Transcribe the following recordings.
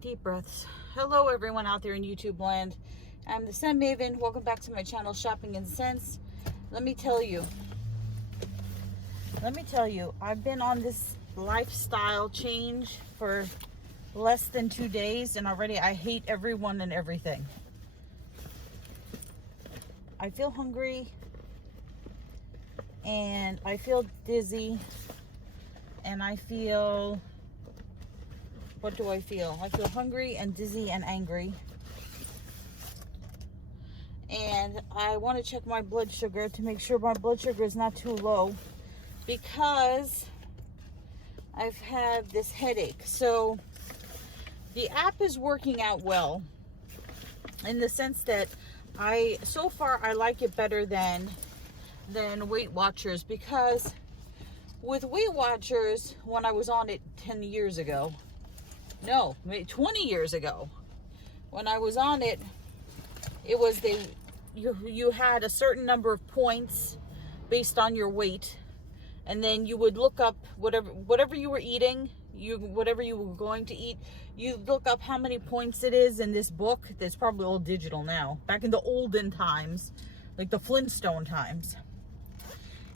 Deep breaths. Hello everyone out there in YouTube land. I'm the Scent Maven. Welcome back to my channel, Shopping and Scents. Let me tell you, I've been on this lifestyle change for less than 2 days and already I hate everyone and everything. I feel hungry and I feel dizzy and I feel, what do I feel? I feel hungry and dizzy and angry. And I want to check my blood sugar to make sure my blood sugar is not too low because I've had this headache. So the app is working out well in the sense that so far I like it better than Weight Watchers, because with Weight Watchers, when I was on it 10 years ago, no, 20 years ago, when I was on it, it was you had a certain number of points based on your weight, and then you would look up whatever you were eating, whatever you were going to eat, you look up how many points it is in this book. That's probably all digital now. Back in the olden times, like the Flintstone times.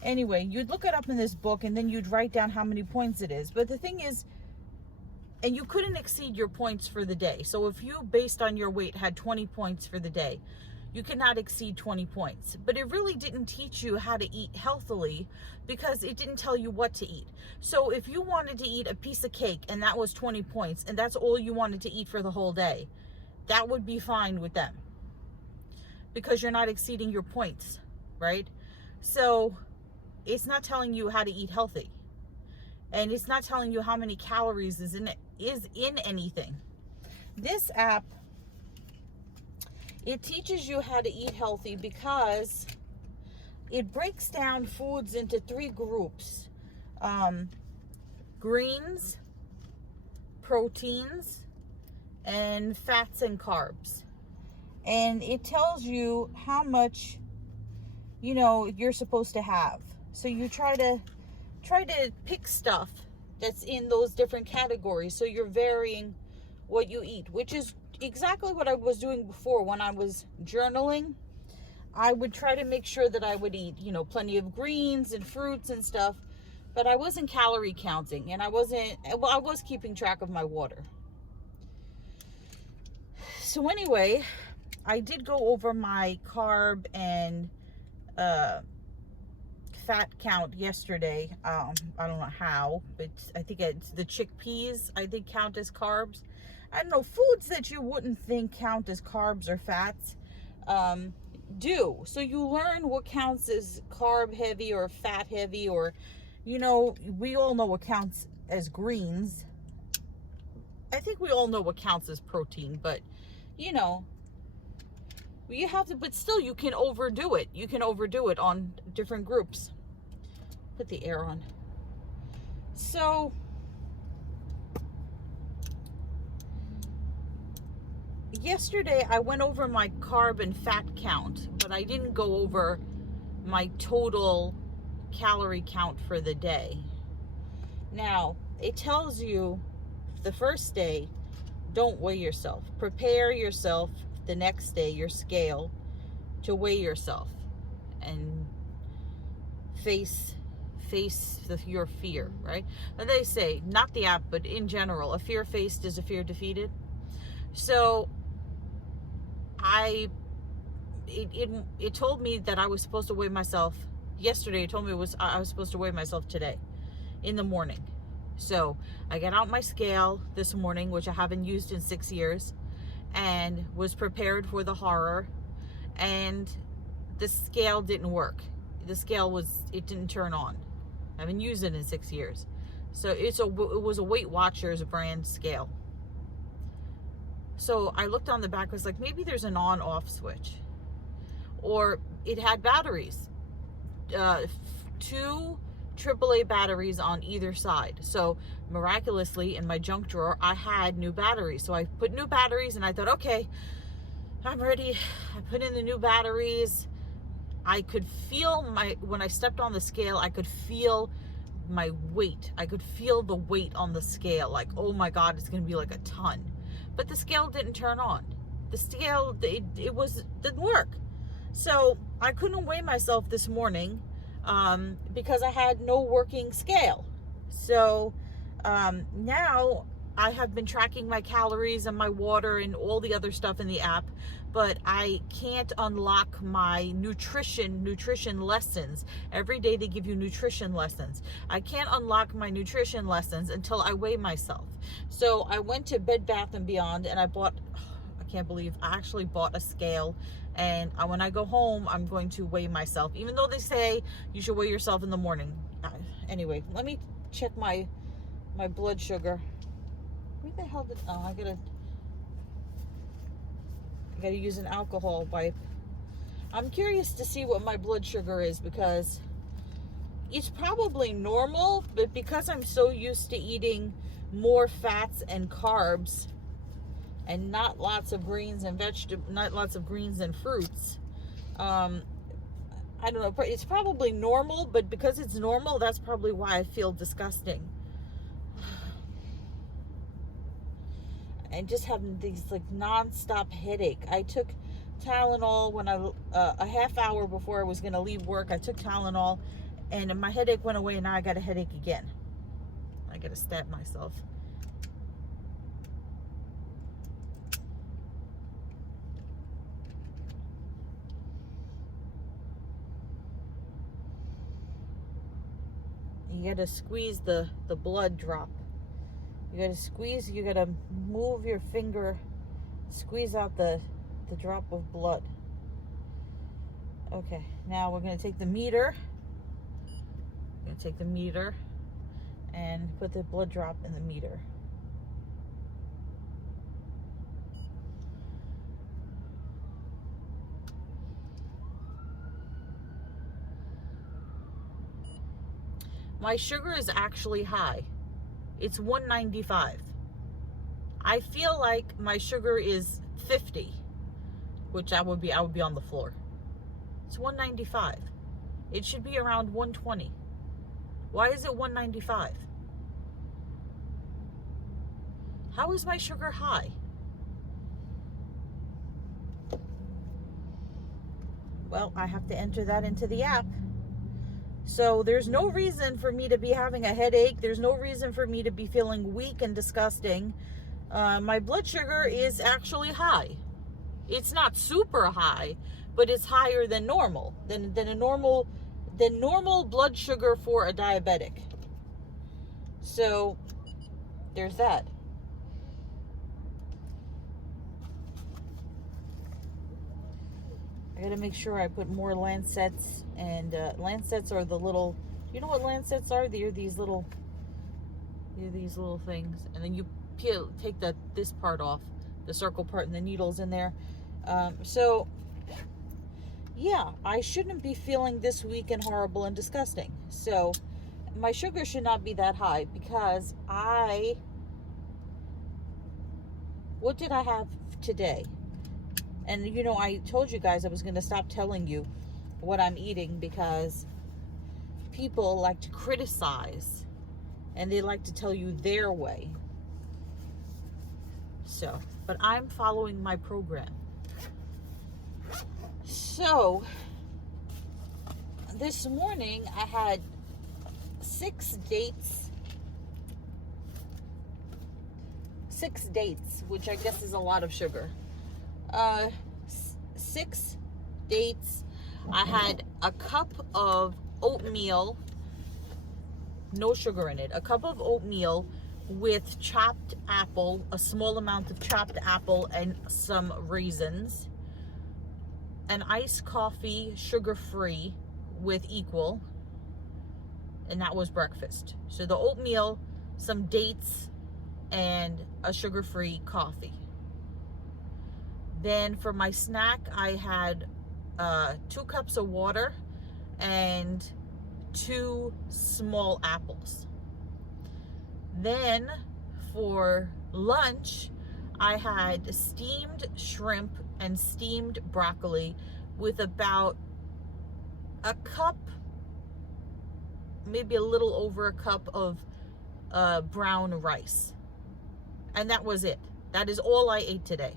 Anyway, you'd look it up in this book and then you'd write down how many points it is. But the thing is, and you couldn't exceed your points for the day. So if you, based on your weight, had 20 points for the day, you could not exceed 20 points. But it really didn't teach you how to eat healthily because it didn't tell you what to eat. So if you wanted to eat a piece of cake and that was 20 points and that's all you wanted to eat for the whole day, that would be fine with them because you're not exceeding your points, right? So it's not telling you how to eat healthy. And it's not telling you how many calories is in anything. This app, it teaches you how to eat healthy because it breaks down foods into 3 groups. Greens, proteins, and fats and carbs. And it tells you how much, you're supposed to have. So you try to pick stuff that's in those different categories, so you're varying what you eat, which is exactly what I was doing before when I was journaling. I would try to make sure that I would eat, plenty of greens and fruits and stuff, but I wasn't calorie counting, and I was keeping track of my water. So anyway, I did go over my carb and fat count yesterday. I don't know how, but I think it's the chickpeas I think count as carbs. I don't know, foods that you wouldn't think count as carbs or fats do. So you learn what counts as carb heavy or fat heavy, or we all know what counts as greens. I think we all know what counts as protein, but you have to, but still you can overdo it. You can overdo it on different groups. Put the air on. So yesterday I went over my carb and fat count, but I didn't go over my total calorie count for the day. Now, it tells you the first day, don't weigh yourself. Prepare yourself the next day, your scale, to weigh yourself and face your fear, right? And they say, not the app, but in general, a fear faced is a fear defeated. So it told me that I was supposed to weigh myself yesterday. It told me I was supposed to weigh myself today in the morning. So I got out my scale this morning, which I haven't used in 6 years, and was prepared for the horror, and the scale didn't work. The scale it didn't turn on. I haven't used it in 6 years. So it was a Weight Watchers brand scale. So I looked on the back, I was like, maybe there's an on-off switch. Or it had batteries. 2 AAA batteries on either side. So miraculously, in my junk drawer, I had new batteries. So I put new batteries and I thought, okay, I'm ready. I put in the new batteries. I could feel when I stepped on the scale, I could feel my weight. I could feel the weight on the scale. Like, oh my God, it's going to be like a ton. but the scale didn't turn on. The scale, it didn't work. So I couldn't weigh myself this morning because I had no working scale. So now I have been tracking my calories and my water and all the other stuff in the app, but I can't unlock my nutrition lessons. Every day they give you nutrition lessons. I can't unlock my nutrition lessons until I weigh myself. So I went to Bed Bath & Beyond and I bought, I can't believe I actually bought a scale, and when I go home I'm going to weigh myself, even though they say you should weigh yourself in the morning. Anyway, let me check my blood sugar. Where the hell did, oh, I gotta use an alcohol wipe. I'm curious to see what my blood sugar is, because it's probably normal, but because I'm so used to eating more fats and carbs and not lots of greens and fruits, I don't know, it's probably normal, but because it's normal, that's probably why I feel disgusting. And just having these like non-stop headache. I took Tylenol when a half hour before I was going to leave work. I took Tylenol and my headache went away, and now I got a headache again. I got to stab myself. You got to squeeze the blood drop. You got to squeeze, you got to move your finger, squeeze out the drop of blood. Okay, now we're going to take the meter. We're going to take the meter and put the blood drop in the meter. My sugar is actually high. It's 195. I feel like my sugar is 50, which I would be on the floor. It's 195. It should be around 120. Why is it 195? How is my sugar high? Well, I have to enter that into the app. So there's no reason for me to be having a headache. There's no reason for me to be feeling weak and disgusting. My blood sugar is actually high. It's not super high, but it's higher than normal, than normal blood sugar for a diabetic. So there's that. I gotta make sure I put more Lancets, and Lancets are the little, you know what Lancets are? They're these little things, and then you take this part off, the circle part, and the needles in there. So yeah, I shouldn't be feeling this weak and horrible and disgusting. So my sugar should not be that high, because what did I have today? And you know, I told you guys I was going to stop telling you what I'm eating, because people like to criticize and they like to tell you their way. So, but I'm following my program. So, this morning I had 6 dates, which I guess is a lot of sugar. 6 dates. I had a cup of oatmeal, no sugar in it, a cup of oatmeal with chopped apple, a small amount of chopped apple and some raisins, an iced coffee, sugar-free with equal, and that was breakfast. So the oatmeal, some dates, and a sugar-free coffee. Then for my snack, I had 2 cups of water and 2 small apples. Then for lunch, I had steamed shrimp and steamed broccoli with about a cup, maybe a little over a cup of brown rice. And that was it. That is all I ate today.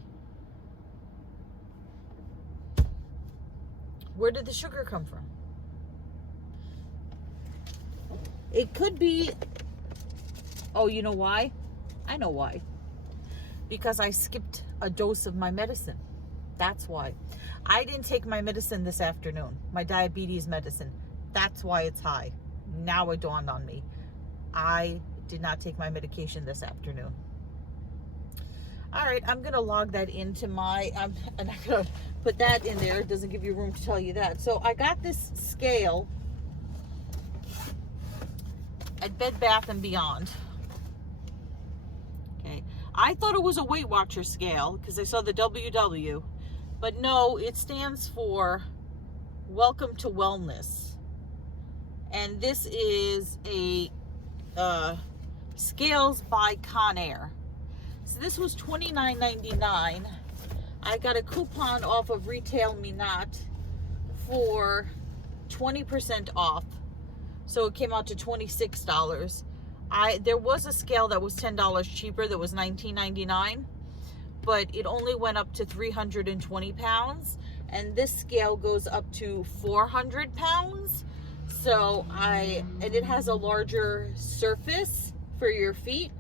Where did the sugar come from? It could be, oh, you know why? I know why. Because I skipped a dose of my medicine. That's why. I didn't take my medicine this afternoon, my diabetes medicine. That's why it's high. Now it dawned on me. I did not take my medication this afternoon. All right, I'm going to log that into my, I'm not going to put that in there. It doesn't give you room to tell you that. So I got this scale at Bed Bath & Beyond. Okay. I thought it was a Weight Watcher scale because I saw the WW. But no, it stands for Welcome to Wellness. And this is a Scales by Conair. So this was $29.99. I got a coupon off of Retail Me Not for 20% off. So it came out to $26. There was a scale that was $10 cheaper that was $19.99. But it only went up to 320 pounds, and this scale goes up to 400 pounds. So and it has a larger surface for your feet.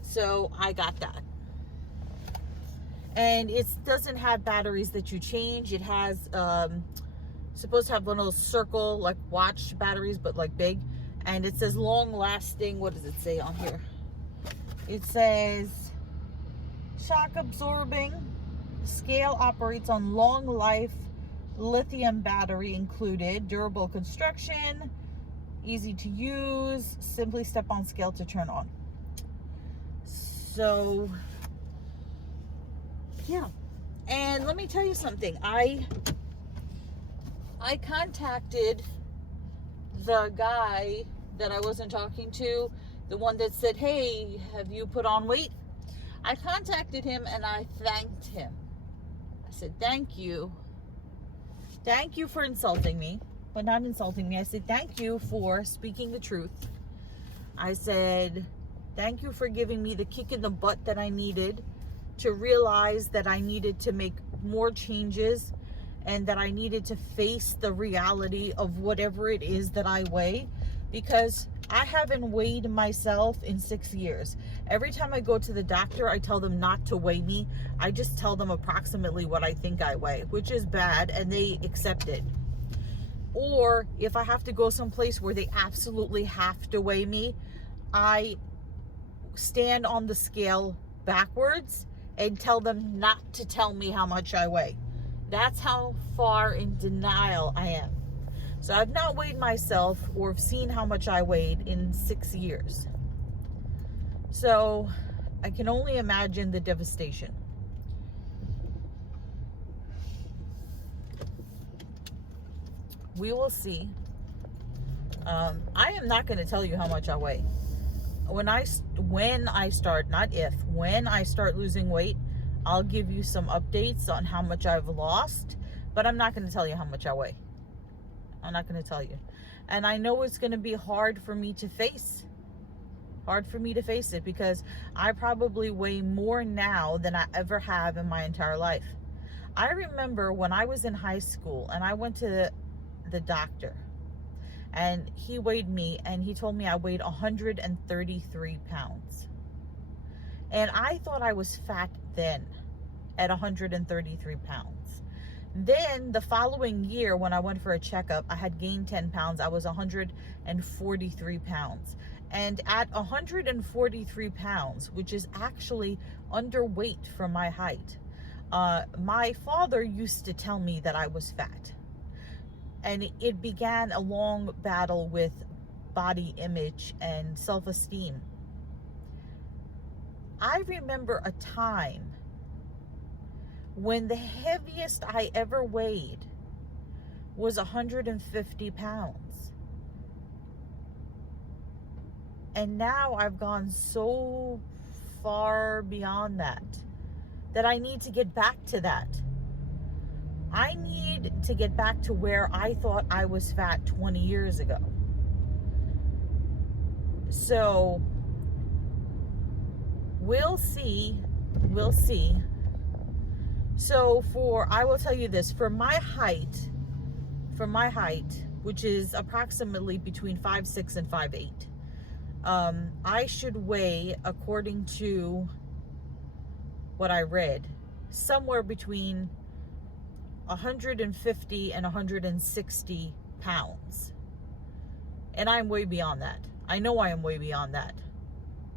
So I got that. And it doesn't have batteries that you change. It has, supposed to have one of those circle, like watch batteries, but like big. And it says long lasting, what does it say on here? It says, shock absorbing. Scale operates on long life lithium battery included. Durable construction. Easy to use. Simply step on scale to turn on. So, yeah. And let me tell you something. I contacted the guy that I wasn't talking to. The one that said, hey, have you put on weight? I contacted him and I thanked him. I said, thank you. Thank you for insulting me, but not insulting me. I said, thank you for speaking the truth. I said, thank you for giving me the kick in the butt that I needed to realize that I needed to make more changes and that I needed to face the reality of whatever it is that I weigh, because I haven't weighed myself in 6 years. Every time I go to the doctor, I tell them not to weigh me. I just tell them approximately what I think I weigh, which is bad, and they accept it. Or if I have to go someplace where they absolutely have to weigh me, I stand on the scale backwards and tell them not to tell me how much I weigh. That's how far in denial I am. So I've not weighed myself or seen how much I weighed in 6 years. So I can only imagine the devastation. We will see. I am not going to tell you how much I weigh. When I start, not if, when I start losing weight, I'll give you some updates on how much I've lost, but I'm not going to tell you how much I weigh. I'm not going to tell you. And I know it's going to be hard for me to face. Hard for me to face it because I probably weigh more now than I ever have in my entire life. I remember when I was in high school and I went to the doctor and he weighed me and he told me I weighed 133 pounds. And I thought I was fat then at 133 pounds. Then the following year when I went for a checkup, I had gained 10 pounds. I was 143 pounds. And at 143 pounds, which is actually underweight for my height, my father used to tell me that I was fat. And it began a long battle with body image and self-esteem. I remember a time when the heaviest I ever weighed was 150 pounds. And now I've gone so far beyond that I need to get back to that. I need to get back to where I thought I was fat 20 years ago. So we'll see. We'll see. So I will tell you this, for my height, which is approximately between 5'6" and 5'8", I should weigh, according to what I read, somewhere between 150 and 160 pounds. And I'm way beyond that. I know I am way beyond that.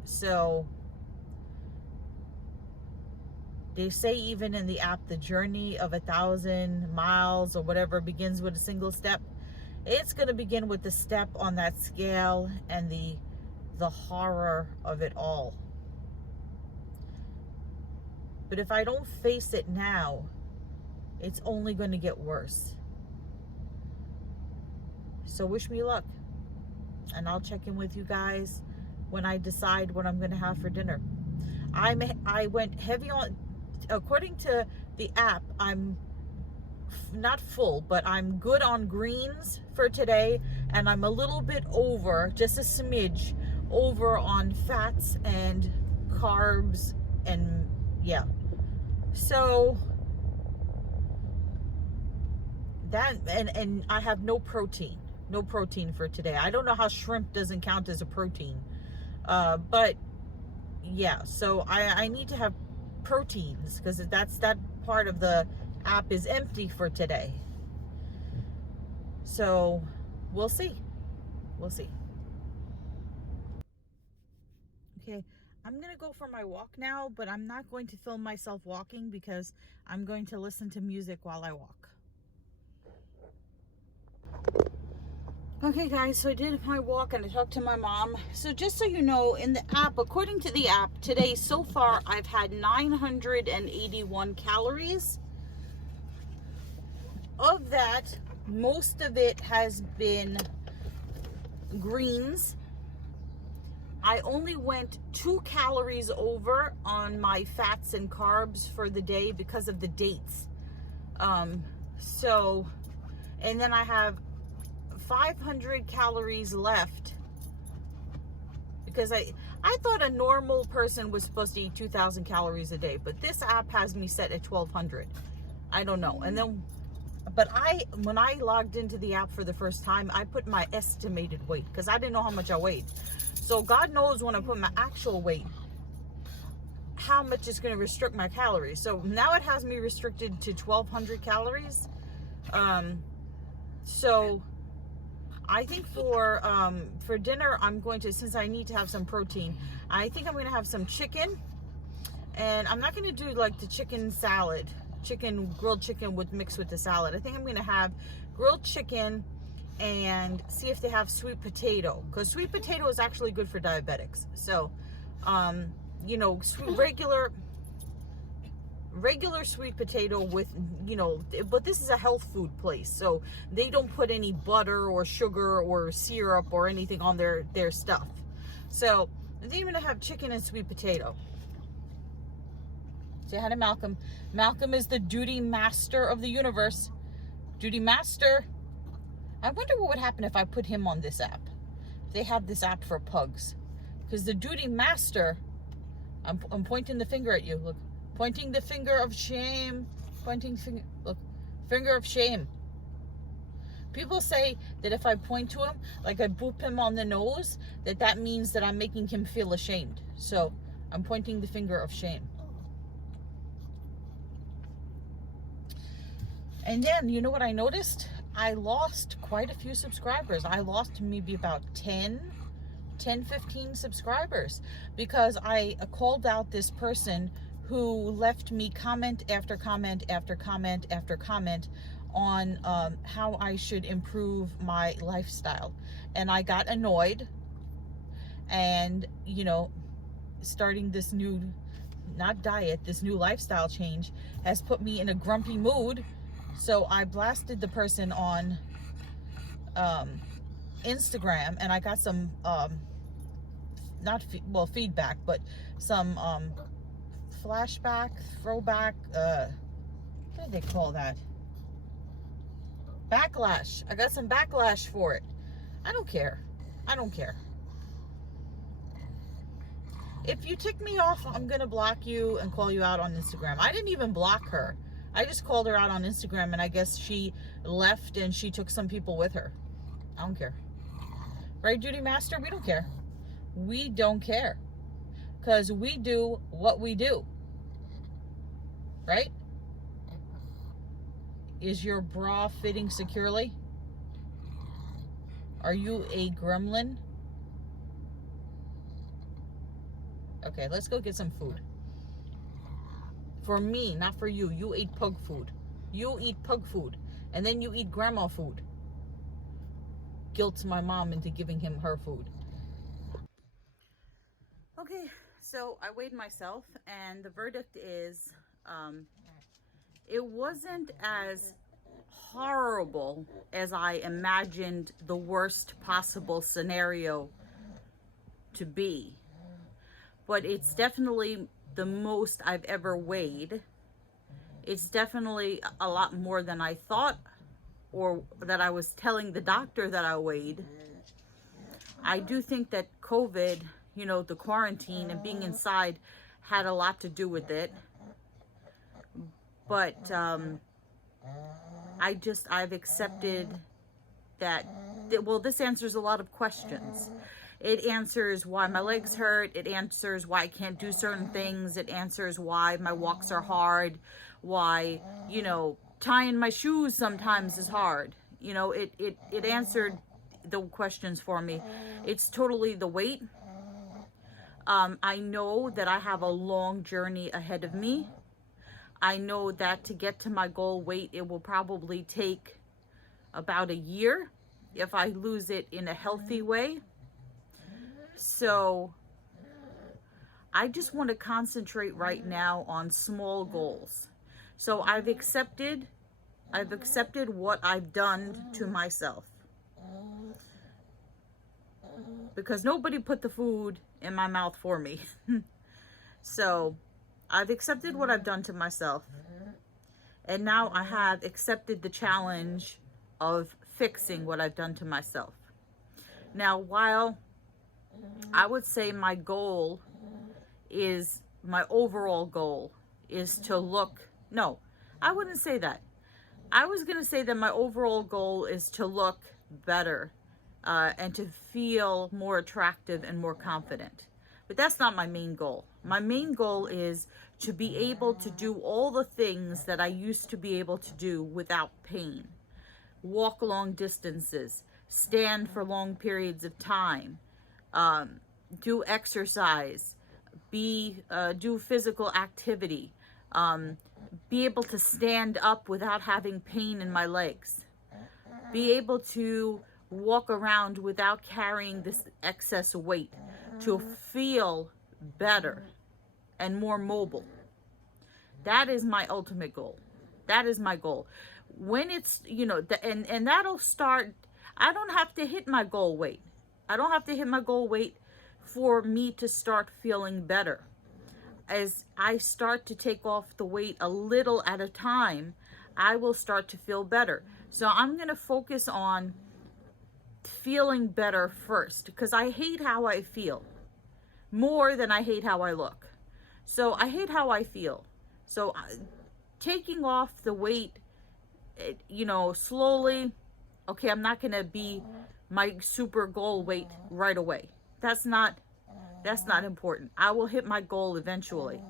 So they say even in the app, the journey of 1,000 miles or whatever begins with a single step. It's going to begin with the step on that scale and the horror of it all. But if I don't face it now, it's only going to get worse. So wish me luck. And I'll check in with you guys when I decide what I'm going to have for dinner. I went heavy on, according to the app, I'm not full, but I'm good on greens for today. And I'm a little bit over, just a smidge, over on fats and carbs and yeah. So that, and I have no protein for today. I don't know how shrimp doesn't count as a protein, but yeah, so I need to have proteins, because that part of the app is empty for today. So we'll see. Okay, I'm gonna go for my walk now, but I'm not going to film myself walking because I'm going to listen to music while I walk. Okay guys, so I did my walk and I talked to my mom. So just so you know, in the app, according to the app, today so far I've had 981 calories. Of that, most of it has been greens. I only went 2 calories over on my fats and carbs for the day because of the dates. And then I have 500 calories left, because I thought a normal person was supposed to eat 2,000 calories a day, but this app has me set at 1,200. I don't know. And then, but when I logged into the app for the first time, I put my estimated weight because I didn't know how much I weighed. So God knows when I put my actual weight, how much it's going to restrict my calories. So now it has me restricted to 1,200 calories. So I think for dinner, I'm going to, since I need to have some protein, I think I'm going to have some chicken. And I'm not going to do like the chicken salad, grilled chicken mixed with the salad. I think I'm going to have grilled chicken and see if they have sweet potato, because sweet potato is actually good for diabetics. So, you know, regular sweet potato with, you know, but this is a health food place, so they don't put any butter or sugar or syrup or anything on their stuff. So I think I'm gonna have chicken and sweet potato. Say hi to Malcolm. Malcolm is the duty master of the universe. Duty master. I wonder what would happen if I put him on this app. If they have this app for pugs, because the duty master, I'm pointing the finger at you. Look. Pointing the finger of shame. Pointing finger. Look. Finger of shame. People say that if I point to him, like I boop him on the nose, that means that I'm making him feel ashamed. So I'm pointing the finger of shame. And then, you know what I noticed? I lost quite a few subscribers. I lost maybe about 10, 15 subscribers, because I called out this person who left me comment after comment after comment after comment on how I should improve my lifestyle. And I got annoyed, and, you know, starting this new, not diet, this new lifestyle change has put me in a grumpy mood. So I blasted the person on Instagram, and I got some feedback, but some flashback, throwback, what do they call that? Backlash. I got some backlash for it. I don't care. If you tick me off, I'm going to block you and call you out on Instagram. I didn't even block her. I just called her out on Instagram, and I guess she left and she took some people with her. I don't care. Right, Judy Master? We don't care. We don't care. Because we do what we do. Right? Is your bra fitting securely? Are you a gremlin? Okay, let's go get some food. For me, not for you. You eat pug food. You eat pug food. And then you eat grandma food. Guilts my mom into giving him her food. Okay, so I weighed myself, and the verdict is it wasn't as horrible as I imagined the worst possible scenario to be. But it's definitely the most I've ever weighed. It's definitely a lot more than I thought, or that I was telling the doctor that I weighed. I do think that COVID, you know, the quarantine and being inside had a lot to do with it. But I've accepted that, well, this answers a lot of questions. It answers why my legs hurt. It answers why I can't do certain things. It answers why my walks are hard. Why, you know, tying my shoes sometimes is hard. You know, it answered the questions for me. It's totally the weight. I know that I have a long journey ahead of me. I know that to get to my goal weight, it will probably take about a year if I lose it in a healthy way. So I just want to concentrate right now on small goals. So I've accepted what I've done to myself. Because nobody put the food in my mouth for me. So I've accepted what I've done to myself. And now I have accepted the challenge of fixing what I've done to myself. Now, while I would say my overall goal is to look, no, I wouldn't say that. I was going to say that my overall goal is to look better and to feel more attractive and more confident. But that's not my main goal. My main goal is to be able to do all the things that I used to be able to do without pain. Walk long distances, stand for long periods of time, do exercise, do physical activity, be able to stand up without having pain in my legs, be able to walk around without carrying this excess weight, to feel better and more mobile. That is my ultimate goal. That is my goal. When it's, you know, and that'll start, I don't have to hit my goal weight. I don't have to hit my goal weight for me to start feeling better. As I start to take off the weight a little at a time, I will start to feel better. So I'm going to focus on feeling better first, because I hate how I feel more than I hate how I look. So I hate how I feel. So taking off the weight, you know, slowly. Okay, I'm not going to be my super goal weight right away. That's not important. I will hit my goal eventually,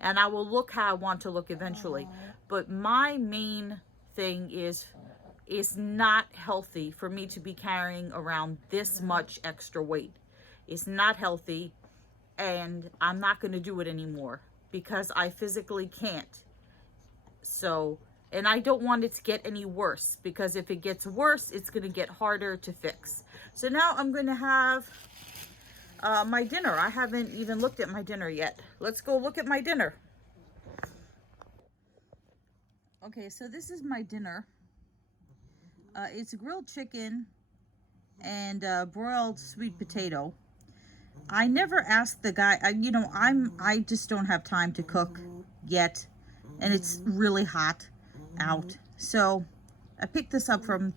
and I will look how I want to look eventually. But my main thing is not healthy for me to be carrying around this much extra weight. It's not healthy, and I'm not going to do it anymore because I physically can't. So, and I don't want it to get any worse, because if it gets worse, it's going to get harder to fix. So now I'm going to have my dinner. I haven't even looked at my dinner yet. Let's go look at my dinner. Okay, so this is my dinner. It's grilled chicken and broiled sweet potato. I never asked the guy, I just don't have time to cook yet, and it's really hot out. So I picked this up from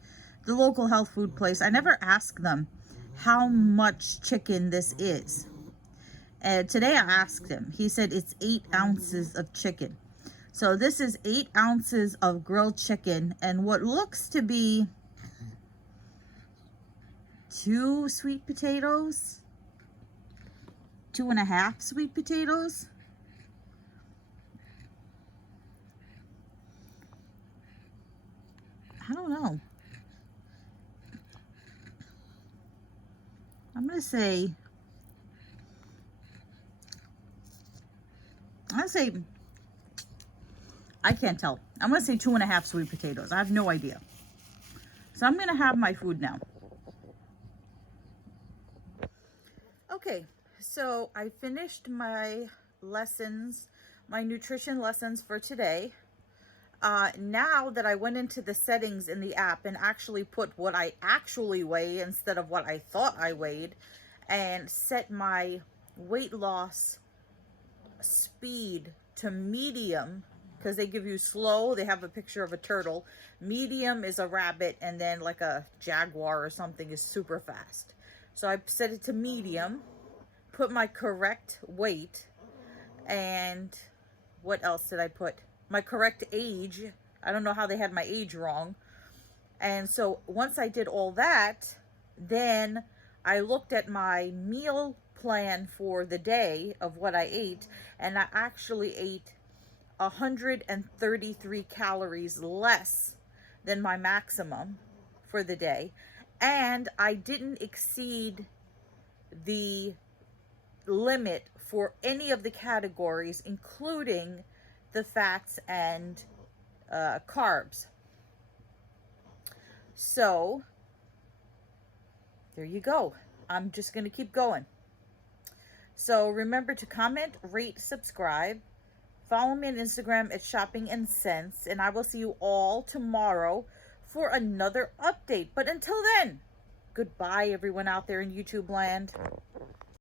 the local health food place. I never asked them how much chicken this is. And today I asked him. He said it's 8 ounces of chicken. So this is 8 ounces of grilled chicken and what looks to be 2 sweet potatoes, 2.5 sweet potatoes. I don't know. I'm gonna say I can't tell. I'm gonna say 2.5 sweet potatoes. I have no idea. So I'm gonna have my food now. Okay, so I finished my lessons, my nutrition lessons for today. Now that I went into the settings in the app and actually put what I actually weigh instead of what I thought I weighed, and set my weight loss speed to medium, because they give you slow, they have a picture of a turtle, medium is a rabbit, and then like a jaguar or something is super fast. So I set it to medium, put my correct weight, and what else did I put? My correct age. I don't know how they had my age wrong. And so once I did all that, then I looked at my meal plan for the day of what I ate, and I actually ate 133 calories less than my maximum for the day, and I didn't exceed the limit for any of the categories, including the fats and carbs. So there you go. I'm just going to keep going. So remember to comment, rate, subscribe. Follow me on Instagram at Shopping and Sense, and I will see you all tomorrow for another update. But until then, goodbye everyone out there in YouTube land.